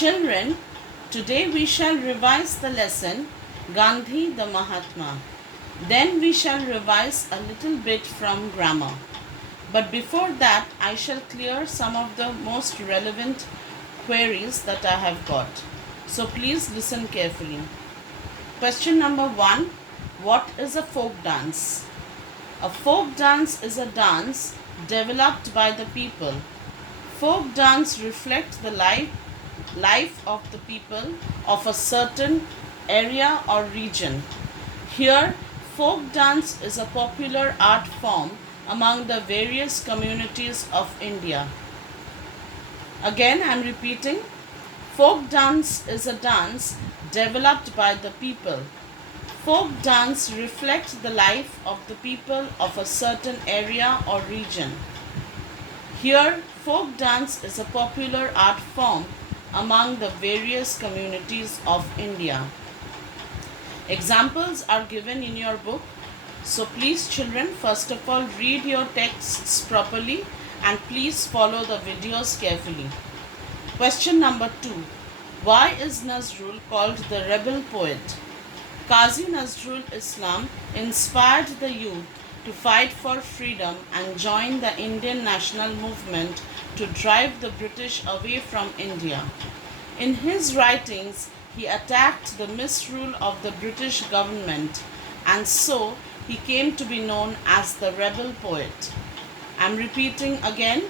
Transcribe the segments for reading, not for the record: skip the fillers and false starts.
Children, today we shall revise the lesson Gandhi the Mahatma. Then we shall revise a little bit from grammar. But before that, I shall clear some of the most relevant queries that I have got. So please listen carefully. Question number 1. What is a folk dance? A folk dance is a dance developed by the people. Folk dance reflects the life of the people of a certain area or region. Here, folk dance is a popular art form among the various communities of India. Again, I am repeating. Folk dance is a dance developed by the people. Folk dance reflects the life of the people of a certain area or region. Here, folk dance is a popular art form among the various communities of India. Examples are given in your book. So please children, first of all read your texts properly and please follow the videos carefully. Question number 2. Why is Nazrul called the rebel poet? Qazi Nazrul Islam inspired the youth to fight for freedom and join the Indian national movement to drive the British away from India. In his writings, he attacked the misrule of the British government, and so he came to be known as the rebel poet. I am repeating again.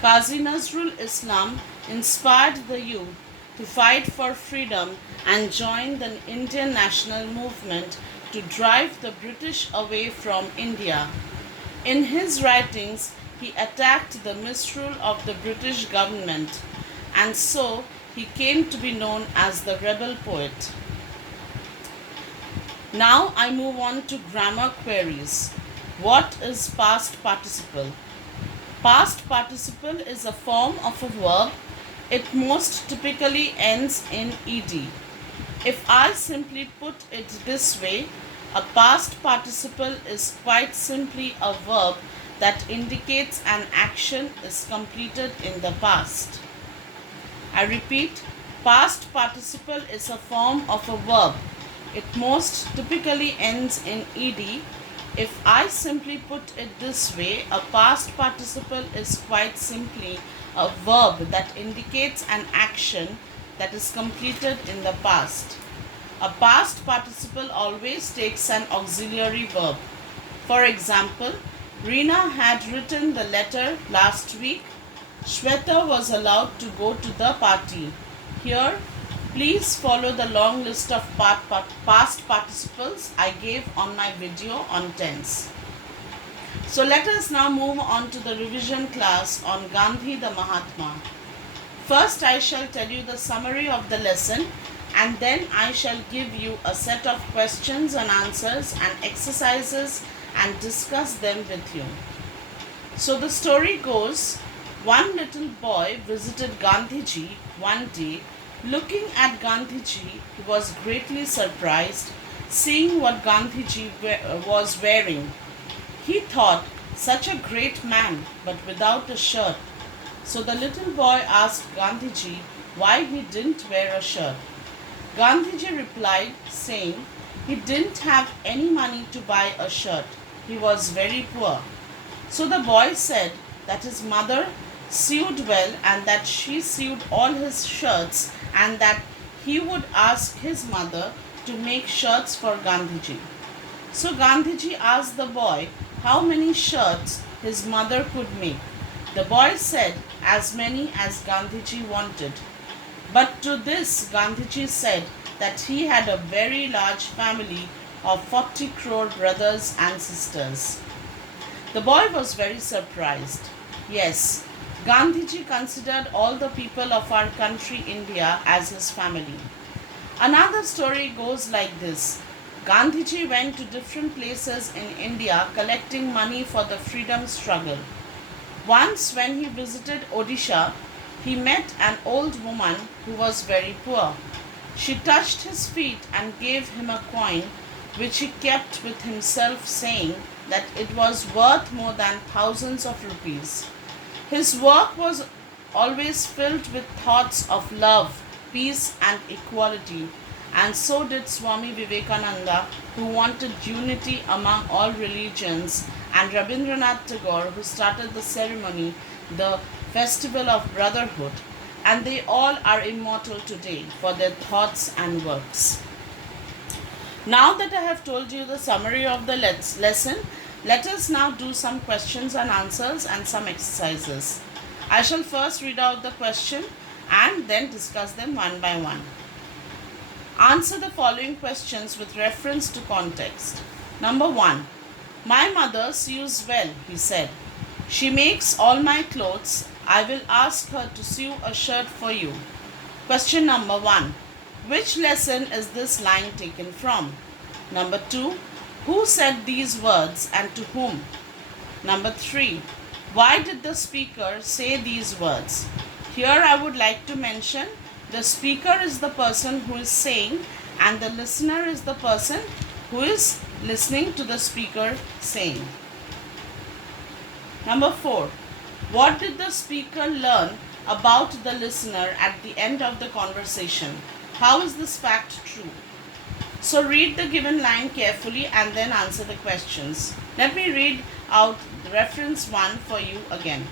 Qazi Nazrul Islam inspired the youth to fight for freedom and join the Indian national movement to drive the British away from India. In his writings, he attacked the misrule of the British government, and so he came to be known as the rebel poet. Now I move on to grammar queries. What is past participle? Past participle is a form of a verb. It most typically ends in ed. If I simply put it this way, a past participle is quite simply a verb that indicates an action is completed in the past. I repeat, past participle is a form of a verb. It most typically ends in ed. If I simply put it this way, a past participle is quite simply a verb that indicates an action that is completed in the past. A past participle always takes an auxiliary verb. For example, Reena had written the letter last week. Shweta was allowed to go to the party. Here, please follow the long list of past participles I gave on my video on tense. So let us now move on to the revision class on Gandhi the Mahatma. First I shall tell you the summary of the lesson and then I shall give you a set of questions and answers and exercises and discuss them with you. So the story goes, one little boy visited Gandhiji one day. Looking at Gandhiji, he was greatly surprised, seeing what Gandhiji was wearing. He thought, such a great man, but without a shirt. So the little boy asked Gandhiji why he didn't wear a shirt. Gandhiji replied, saying he didn't have any money to buy a shirt. He was very poor. So the boy said that his mother sewed well and that she sewed all his shirts and that he would ask his mother to make shirts for Gandhiji. So Gandhiji asked the boy how many shirts his mother could make. The boy said as many as Gandhiji wanted. But to this Gandhiji said that he had a very large family of 40 crore brothers and sisters. The boy was very surprised. Yes, Gandhiji considered all the people of our country India as his family. Another story goes like this. Gandhiji went to different places in India collecting money for the freedom struggle. Once when he visited Odisha, he met an old woman who was very poor. She touched his feet and gave him a coin which he kept with himself, saying that it was worth more than thousands of rupees. His work was always filled with thoughts of love, peace and equality. And so did Swami Vivekananda, who wanted unity among all religions, and Rabindranath Tagore, who started the ceremony, the Festival of Brotherhood. And they all are immortal today for their thoughts and works. Now that I have told you the summary of the lesson, let us now do some questions and answers and some exercises. I shall first read out the question and then discuss them one by one. Answer the following questions with reference to context. Number 1. My mother sews well, he said. She makes all my clothes. I will ask her to sew a shirt for you. Question number 1. Which lesson is this line taken from? Number 2. Who said these words and to whom? Number 3. Why did the speaker say these words? Here I would like to mention the speaker is the person who is saying and the listener is the person who is listening to the speaker saying. Number 4. What did the speaker learn about the listener at the end of the conversation? How is this fact true? So read the given line carefully and then answer the questions. Let me read out reference 1 for you again.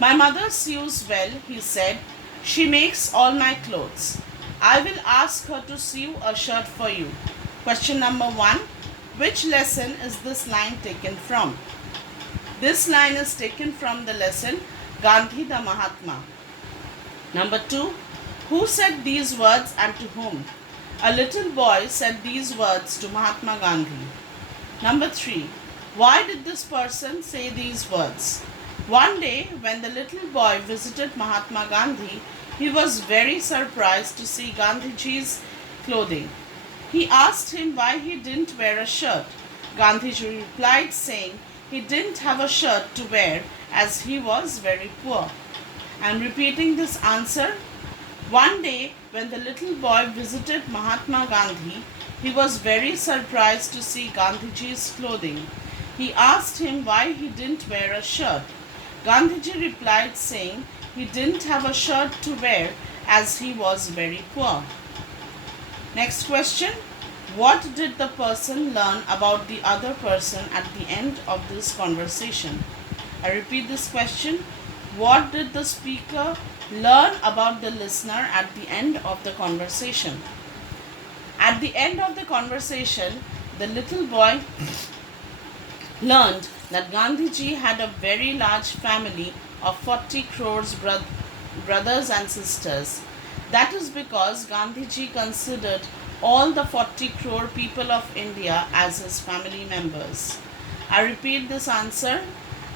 My mother sews well, he said. She makes all my clothes. I will ask her to sew a shirt for you. Question number 1. Which lesson is this line taken from? This line is taken from the lesson Gandhi the Mahatma. Number 2. Who said these words and to whom? A little boy said these words to Mahatma Gandhi. Number 3. Why did this person say these words? One day, when the little boy visited Mahatma Gandhi, he was very surprised to see Gandhiji's clothing. He asked him why he didn't wear a shirt. Gandhiji replied saying he didn't have a shirt to wear as he was very poor. I am repeating this answer. One day, when the little boy visited Mahatma Gandhi, he was very surprised to see Gandhiji's clothing. He asked him why he didn't wear a shirt. Gandhiji replied saying he didn't have a shirt to wear as he was very poor. Next question. What did the person learn about the other person at the end of this conversation? I repeat this question. What did the speaker learn about the listener at the end of the conversation? At the end of the conversation, the little boy learned that Gandhiji had a very large family of 40 crores brothers and sisters. That is because Gandhiji considered all the 40 crore people of India as his family members. I repeat this answer.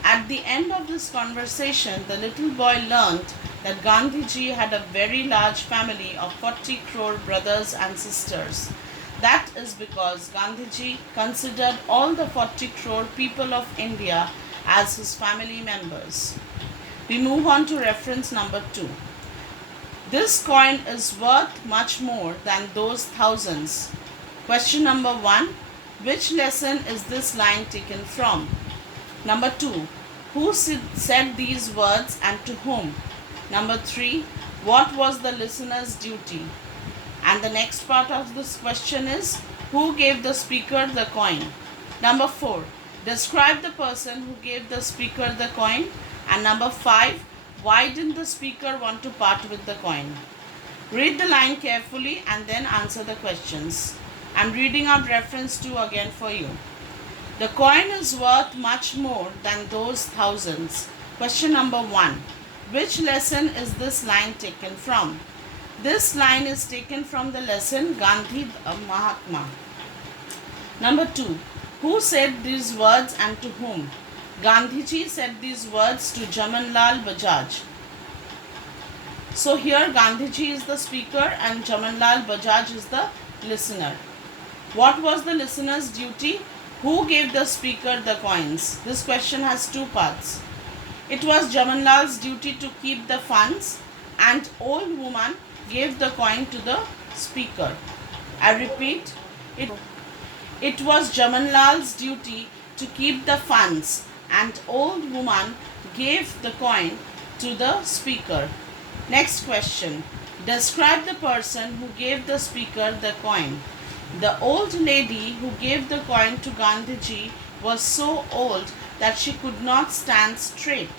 At the end of this conversation, the little boy learned that Gandhiji had a very large family of 40 crore brothers and sisters. That is because Gandhiji considered all the 40 crore people of India as his family members. We move on to reference number 2. This coin is worth much more than those thousands. Question number 1. Which lesson is this line taken from? Number 2. Who said these words and to whom? Number 3. What was the listener's duty? And the next part of this question is, who gave the speaker the coin? Number 4. Describe the person who gave the speaker the coin. And number 5. Why didn't the speaker want to part with the coin? Read the line carefully and then answer the questions. I am reading out reference 2 again for you. The coin is worth much more than those thousands. Question number 1. Which lesson is this line taken from? This line is taken from the lesson Gandhi the Mahatma. Number 2. Who said these words and to whom? Gandhiji said these words to Jamanlal Bajaj. So here Gandhiji is the speaker and Jamanlal Bajaj is the listener. What was the listener's duty? Who gave the speaker the coins? This question has 2 parts. It was Jamanlal's duty to keep the funds and old woman gave the coin to the speaker. I repeat, it was Jamanlal's duty to keep the funds and old woman gave the coin to the speaker. Next question. Describe the person who gave the speaker the coin. The old lady who gave the coin to Gandhiji was so old that she could not stand straight.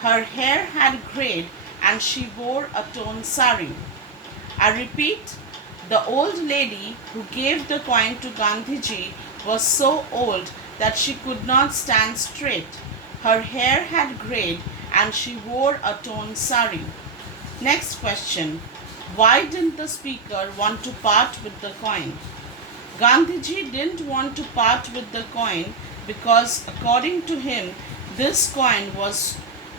Her hair had grayed and she wore a torn sari. I repeat, the old lady who gave the coin to Gandhiji was so old that she could not stand straight. Her hair had grayed and she wore a torn sari. Next question. Why didn't the speaker want to part with the coin? Gandhiji didn't want to part with the coin because, according to him, this coin was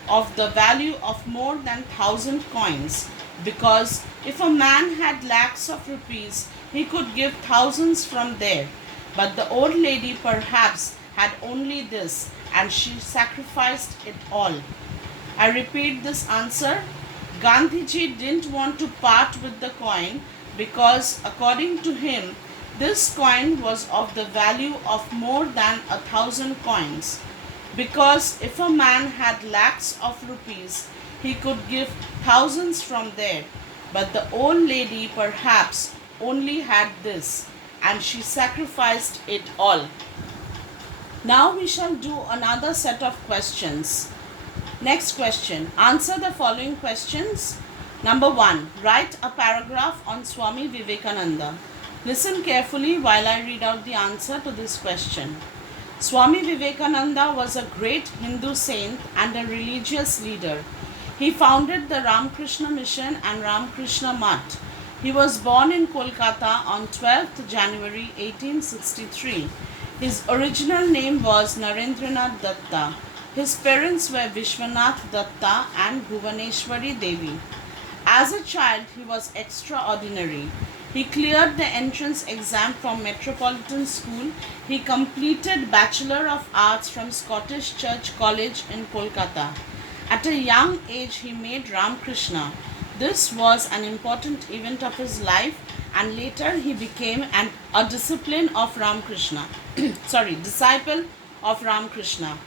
of the value of more than 1,000 coins. Because if a man had lakhs of rupees, he could give thousands from there. But the old lady perhaps had only this, and she sacrificed it all. I repeat this answer. Gandhiji didn't want to part with the coin because, according to him, this coin was of the value of more than 1,000 coins. Because if a man had lakhs of rupees, he could give thousands from there. But the old lady perhaps only had this, and she sacrificed it all. Now we shall do another set of questions. Next question. Answer the following questions. Number 1. Write a paragraph on Swami Vivekananda. Listen carefully while I read out the answer to this question. Swami Vivekananda was a great Hindu saint and a religious leader. He founded the Ramakrishna Mission and Ramakrishna Mutt. He was born in Kolkata on 12th January 1863. His original name was Narendranath Datta. His parents were Vishwanath Datta and Bhuvaneshwari Devi. As a child, he was extraordinary. He cleared the entrance exam from Metropolitan School. He completed Bachelor of Arts from Scottish Church College in Kolkata. At a young age, he made Ramakrishna. This was an important event of his life, and later he became a disciple of Ramakrishna. Disciple of Ramakrishna.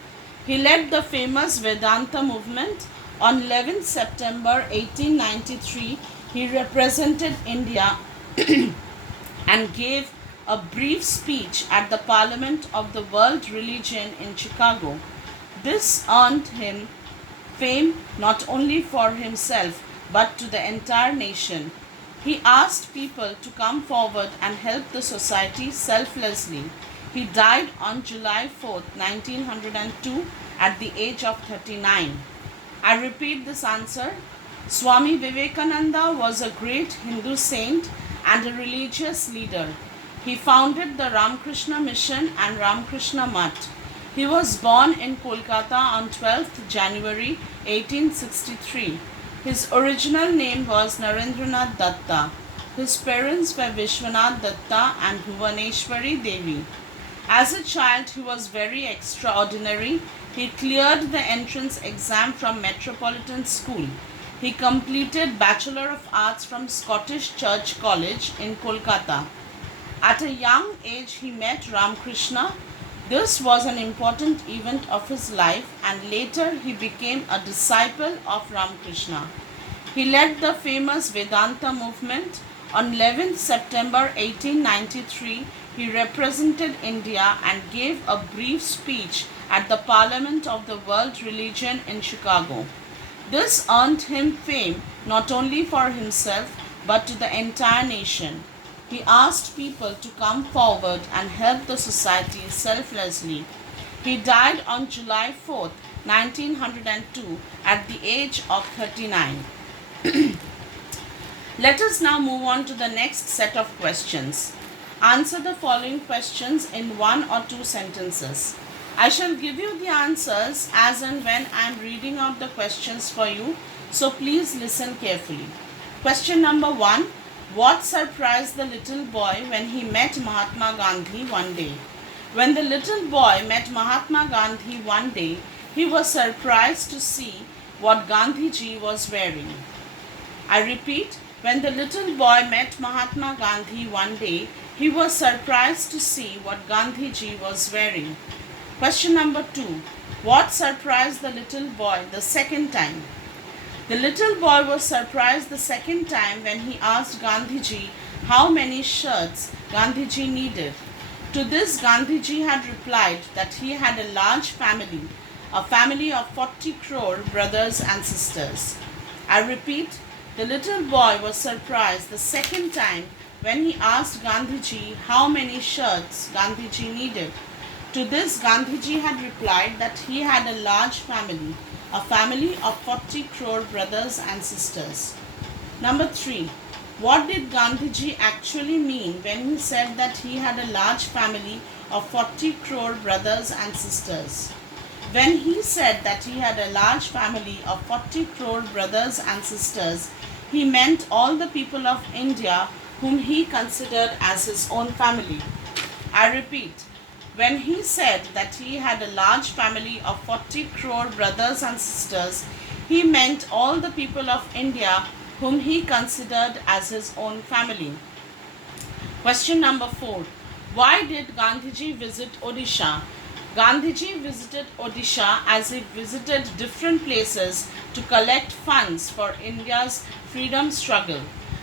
He led the famous Vedanta movement. On 11th September 1893, he represented India and gave a brief speech at the Parliament of the World Religion in Chicago. This earned him fame not only for himself but to the entire nation. He asked people to come forward and help the society selflessly. He died on July 4th, 1902 at the age of 39. I repeat this answer. Swami Vivekananda was a great Hindu saint and a religious leader. He founded the Ramakrishna Mission and Ramakrishna Mutt. He was born in Kolkata on 12th January 1863. His original name was Narendranath Datta. His parents were Vishwanath Datta and Bhuvaneshwari Devi. As a child, he was very extraordinary. He cleared the entrance exam from Metropolitan School. He completed Bachelor of Arts from Scottish Church College in Kolkata. At a young age, he met Ramakrishna. This was an important event of his life, and later he became a disciple of Ramakrishna. He led the famous Vedanta movement. On 11th September 1893, he represented India and gave a brief speech at the Parliament of the World Religion in Chicago. This earned him fame not only for himself but to the entire nation. He asked people to come forward and help the society selflessly. He died on July 4th, 1902 at the age of 39. Let us now move on to the next set of questions. Answer the following questions in 1 or 2 sentences. I shall give you the answers as and when I am reading out the questions for you, so please listen carefully. Question number 1. What surprised the little boy when he met Mahatma Gandhi one day? When the little boy met Mahatma Gandhi one day, he was surprised to see what Gandhiji was wearing. I repeat, when the little boy met Mahatma Gandhi one day, he was surprised to see what Gandhiji was wearing. Question number 2. What surprised the little boy the second time? The little boy was surprised the second time when he asked Gandhiji how many shirts Gandhiji needed. To this, Gandhiji had replied that he had a large family, a family of 40 crore brothers and sisters. I repeat, the little boy was surprised the second time when he asked Gandhiji how many shirts Gandhiji needed. To this, Gandhiji had replied that he had a large family, a family of 40 crore brothers and sisters. Number 3. What did Gandhiji actually mean when he said that he had a large family of 40 crore brothers and sisters? When he said that he had a large family of 40 crore brothers and sisters, he meant all the people of India whom he considered as his own family. I repeat, when he said that he had a large family of 40 crore brothers and sisters, he meant all the people of India whom he considered as his own family. Question number 4. Why did Gandhiji visit Odisha? Gandhiji visited Odisha as he visited different places to collect funds for India's freedom struggle.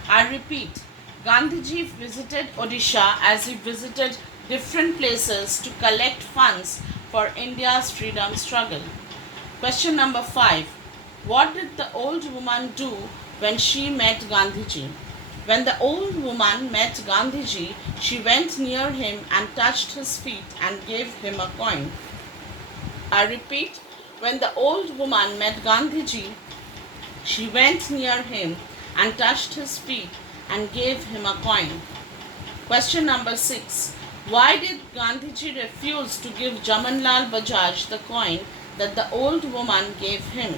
I repeat, Gandhiji visited Odisha as he visited different places to collect funds for India's freedom struggle. Question number 5. What did the old woman do when she met Gandhiji? When the old woman met Gandhiji, she went near him and touched his feet and gave him a coin. I repeat, when the old woman met Gandhiji, she went near him and touched his feet and gave him a coin. Question number 6. Why did Gandhiji refuse to give Jamanlal Bajaj the coin that the old woman gave him?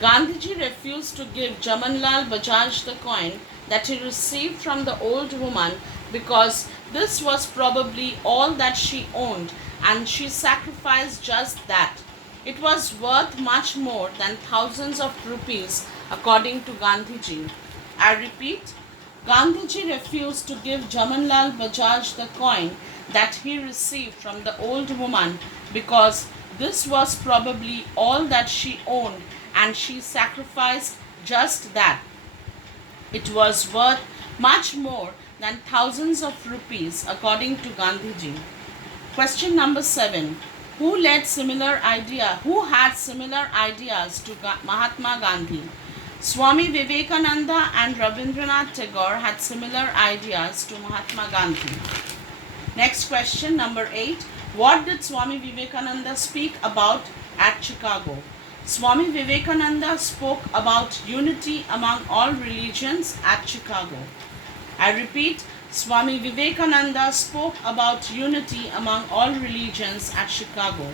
Gandhiji refused to give Jamanlal Bajaj the coin that he received from the old woman because this was probably all that she owned and she sacrificed just that. It was worth much more than thousands of rupees according to Gandhiji. I repeat, Gandhiji refused to give Jamanlal Bajaj the coin that he received from the old woman because this was probably all that she owned and she sacrificed just that. It was worth much more than thousands of rupees according to Gandhiji. Question number 7. Who had similar ideas to Mahatma Gandhi? Swami Vivekananda and Rabindranath Tagore had similar ideas to Mahatma Gandhi. Next question, number 8. What did Swami Vivekananda speak about at Chicago? Swami Vivekananda spoke about unity among all religions at Chicago. I repeat, Swami Vivekananda spoke about unity among all religions at Chicago.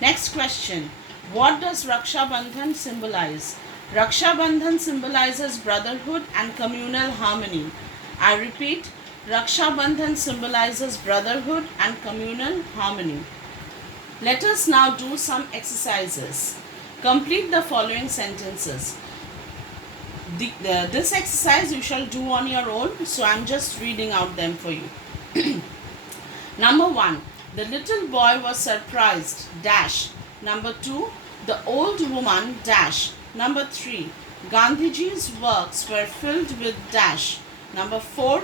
Next question. What does Raksha Bandhan symbolize? Raksha Bandhan symbolizes brotherhood and communal harmony. I repeat, Raksha Bandhan symbolizes brotherhood and communal harmony. Let us now do some exercises. Complete the following sentences. This exercise you shall do on your own, so I am just reading out them for you. Number 1. The little boy was surprised, dash. Number 2. The old woman, dash. Number 3. Gandhiji's works were filled with dash. Number 4.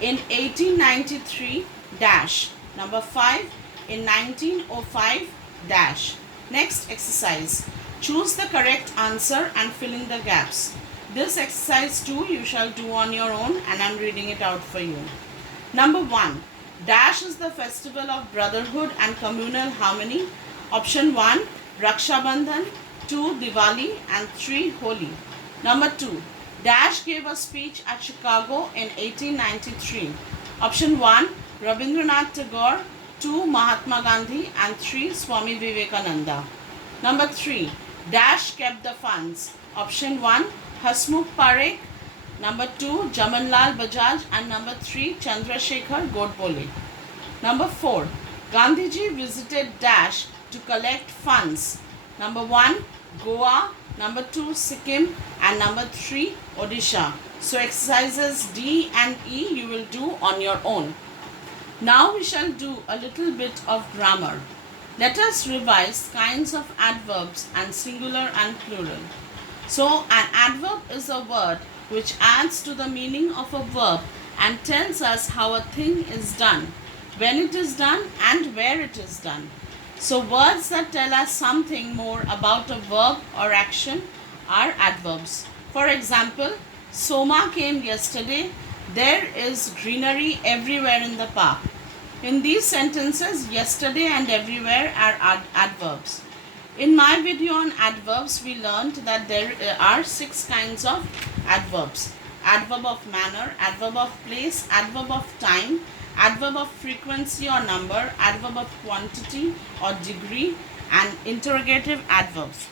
In 1893, dash. Number 5. In 1905, dash. Next exercise. Choose the correct answer and fill in the gaps. This exercise too you shall do on your own and I am reading it out for you. Number 1. Dash is the festival of brotherhood and communal harmony. Option 1. Raksha Bandhan. 2. Diwali. And 3. Holi. Number 2. Dash gave a speech at Chicago in 1893. Option 1. Rabindranath Tagore. 2. Mahatma Gandhi. And 3. Swami Vivekananda. Number 3. Dash kept the funds. Option 1. Hasmukh Parekh. Number 2. Jamanlal Bajaj. And number 3. Chandrasekhar Godbole. Number 4. Gandhiji visited dash to collect funds. Number 1. Goa. Number 2. Sikkim. And number 3. Odisha. So exercises D and E you will do on your own. Now we shall do a little bit of grammar. Let us revise kinds of adverbs and singular and plural. So, an adverb is a word which adds to the meaning of a verb and tells us how a thing is done, when it is done, and where it is done. So, words that tell us something more about a verb or action are adverbs. For example, Soma came yesterday. There is greenery everywhere in the park. In these sentences, yesterday and everywhere are adverbs. In my video on adverbs, we learned that there are 6 kinds of adverbs. Adverb of manner, adverb of place, adverb of time, adverb of frequency or number, adverb of quantity or degree, and interrogative adverbs.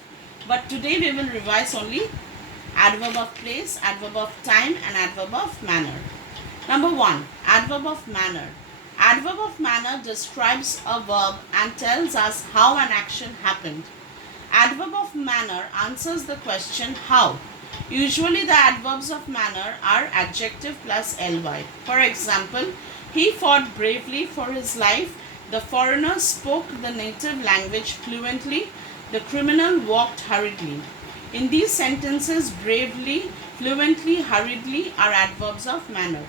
But today we will revise only adverb of place, adverb of time, and adverb of manner. Number 1. Adverb of manner. Adverb of manner describes a verb and tells us how an action happened. Adverb of manner answers the question how. Usually the adverbs of manner are adjective plus ly. For example, he fought bravely for his life. The foreigner spoke the native language fluently. The criminal walked hurriedly. In these sentences, bravely, fluently, hurriedly are adverbs of manner.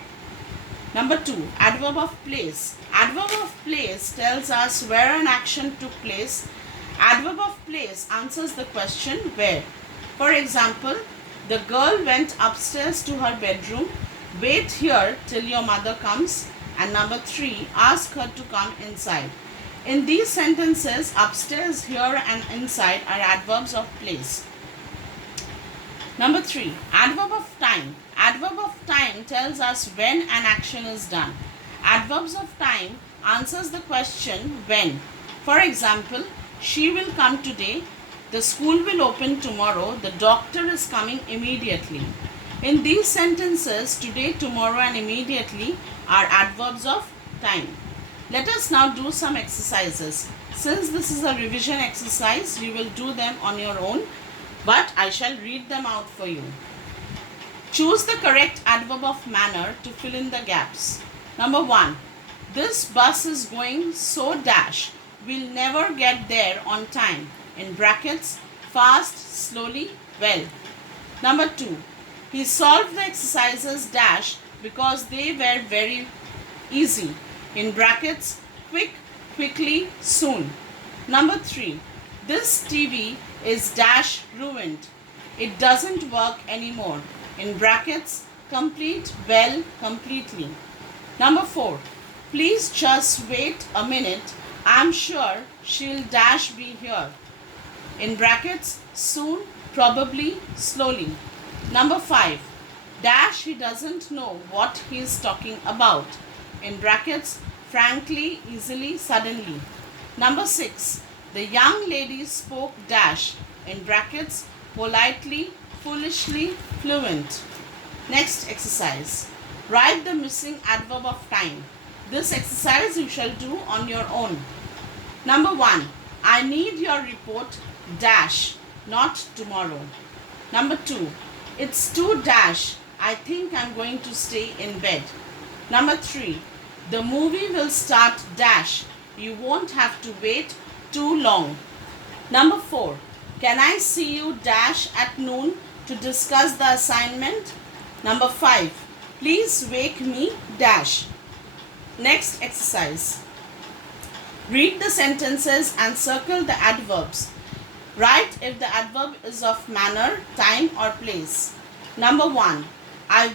Number 2. Adverb of place. Adverb of place tells us where an action took place. Adverb of place answers the question where. For example, the girl went upstairs to her bedroom. Wait here till your mother comes. And number 3, ask her to come inside. In these sentences, upstairs, here, and inside are adverbs of place. Number 3. Adverb of time. Adverb of time tells us when an action is done. Adverbs of time answers the question when. For example, she will come today. The school will open tomorrow. The doctor is coming immediately. In these sentences, today, tomorrow, and immediately are adverbs of time. Let us now do some exercises. Since this is a revision exercise, you will do them on your own, but I shall read them out for you. Choose the correct adverb of manner to fill in the gaps. Number 1. This bus is going so dash. We'll never get there on time. In brackets, fast, slowly, well. Number 2. He solved the exercises dash because they were very easy. In brackets, quick, quickly, soon. Number 3. This TV is dash ruined. It doesn't work anymore. In brackets, complete, well, completely. Number 4. Please just wait a minute. I'm sure she'll dash be here. In brackets, soon, probably, slowly. Number 5. Dash he doesn't know what he's talking about. In brackets, frankly, easily, suddenly. Number 6. The young lady spoke dash. In brackets, politely, foolishly, fluent. Next exercise. Write the missing adverb of time. This exercise you shall do on your own. Number 1. I need your report dash, not tomorrow. Number 2. It's too dash. I think I'm going to stay in bed. Number 3. The movie will start dash. You won't have to wait too long. Number 4. Can I see you dash at noon to discuss the assignment? Number 5. Please wake me dash. Next exercise. Read the sentences and circle the adverbs. Write if the adverb is of manner, time, or place. Number 1. I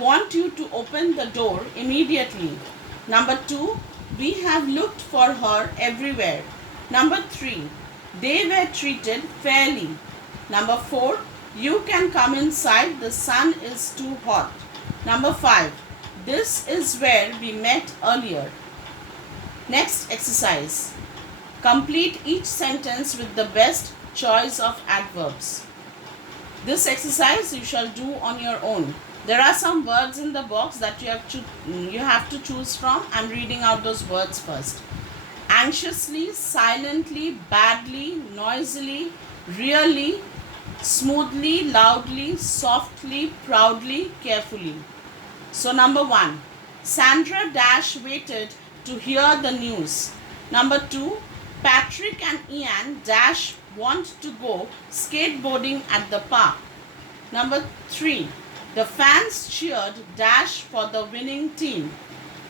want you to open the door immediately. Number 2. We have looked for her everywhere. Number 3. They were treated fairly. Number 4. You can come inside. The sun is too hot. Number 5. This is where we met earlier. Next exercise. Complete each sentence with the best choice of adverbs. This exercise you shall do on your own. There are some words in the box that you have to choose from. I'm reading out those words first. Anxiously, silently, badly, noisily, really, smoothly, loudly, softly, proudly, carefully. So number 1. Sandra dash waited to hear the news. Number 2. Patrick and Ian dash want to go skateboarding at the park. Number 3. The fans cheered dash for the winning team.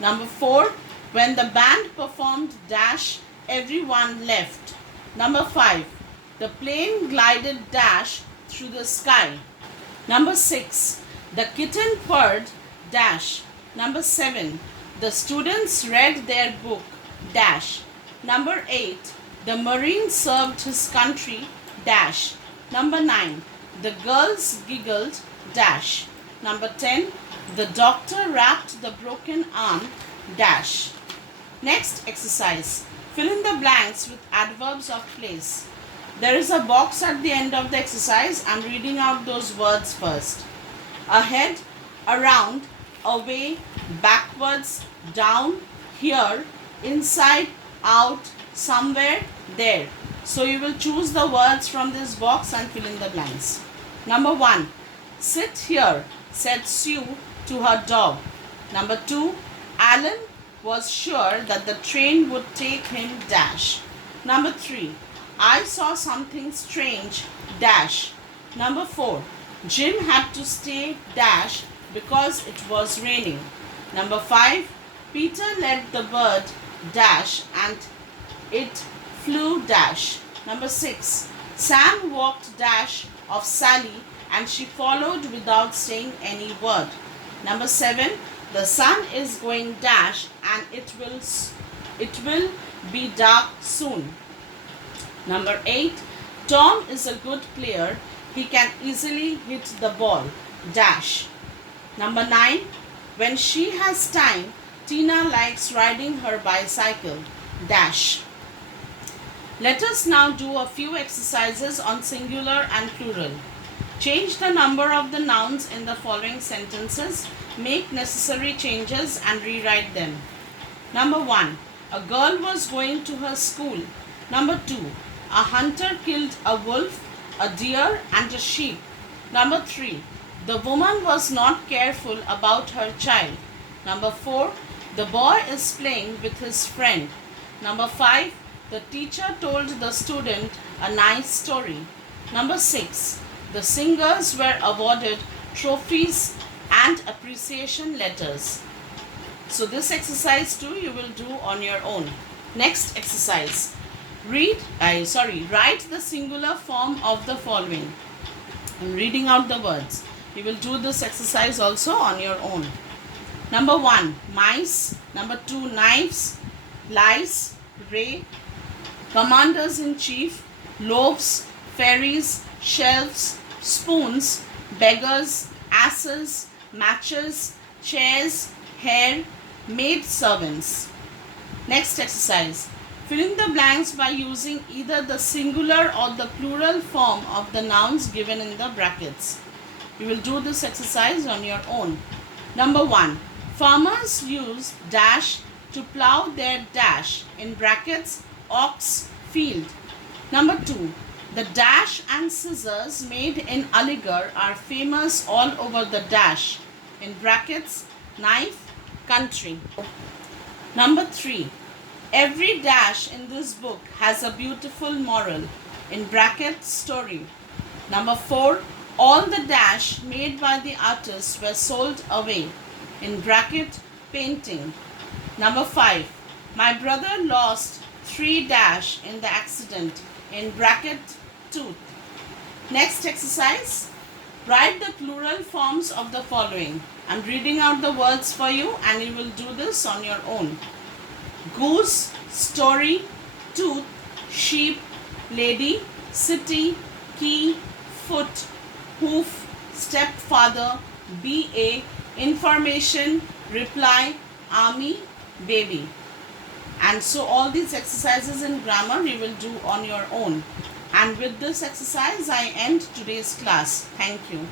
Number 4. When the band performed dash, everyone left. Number 5. The plane glided dash through the sky. Number 6. The kitten purred dash. Number 7. The students read their book dash. Number 8. The Marine served his country dash. Number 9. The girls giggled dash. Number 10. The doctor wrapped the broken arm dash. Next exercise. Fill in the blanks with adverbs of place. There is a box at the end of the exercise. I'm reading out those words first. Ahead, around, away, backwards, down, here, inside, out, somewhere, there. So you will choose the words from this box and fill in the blanks. Number 1. Sit here, said Sue to her dog. Number 2. Alan was sure that the train would take him dash. Number 3. I saw something strange dash. Number 4. Jim had to stay dash because it was raining. Number 5. Peter led the bird dash and it flew dash. Number 6. Sam walked dash of Sally and she followed without saying any word. Number 7. The sun is going dash and it will be dark soon. Number 8. Tom is a good player. He can easily hit the ball dash. Number 9. When she has time, Tina likes riding her bicycle dash. Let us now do a few exercises on singular and plural. Change the number of the nouns in the following sentences. Make necessary changes and rewrite them. Number 1. A girl was going to her school. Number 2. A hunter killed a wolf, a deer and a sheep. Number 3. The woman was not careful about her child. Number 4. The boy is playing with his friend. Number 5. The teacher told the student a nice story. Number 6. The singers were awarded trophies and appreciation letters. So this exercise too you will do on your own. Next exercise. Write the singular form of the following. I'm reading out the words. You will do this exercise also on your own. Number 1, mice. Number 2, knives, lice, ray, commanders in chief, loaves, fairies, shelves, spoons, beggars, asses, matches, chairs, hair, maid servants. Next exercise. Fill in the blanks by using either the singular or the plural form of the nouns given in the brackets. You will do this exercise on your own. Number 1. Farmers use dash to plow their dash in brackets ox field. Number 2. The dash and scissors made in Aligarh are famous all over the dash in brackets knife country. Number 3. Every dash in this book has a beautiful moral in brackets story. Number 4. All the dash made by the artist were sold away in bracket painting. Number 5. My brother lost 3 dash in the accident in bracket tooth. Next exercise. Write the plural forms of the following. I'm reading out the words for you and you will do this on your own. Goose, story, tooth, sheep, lady, city, key, foot, hoof, stepfather, BA, information, reply, army, baby. And so all these exercises in grammar you will do on your own. And with this exercise I end today's class. Thank you.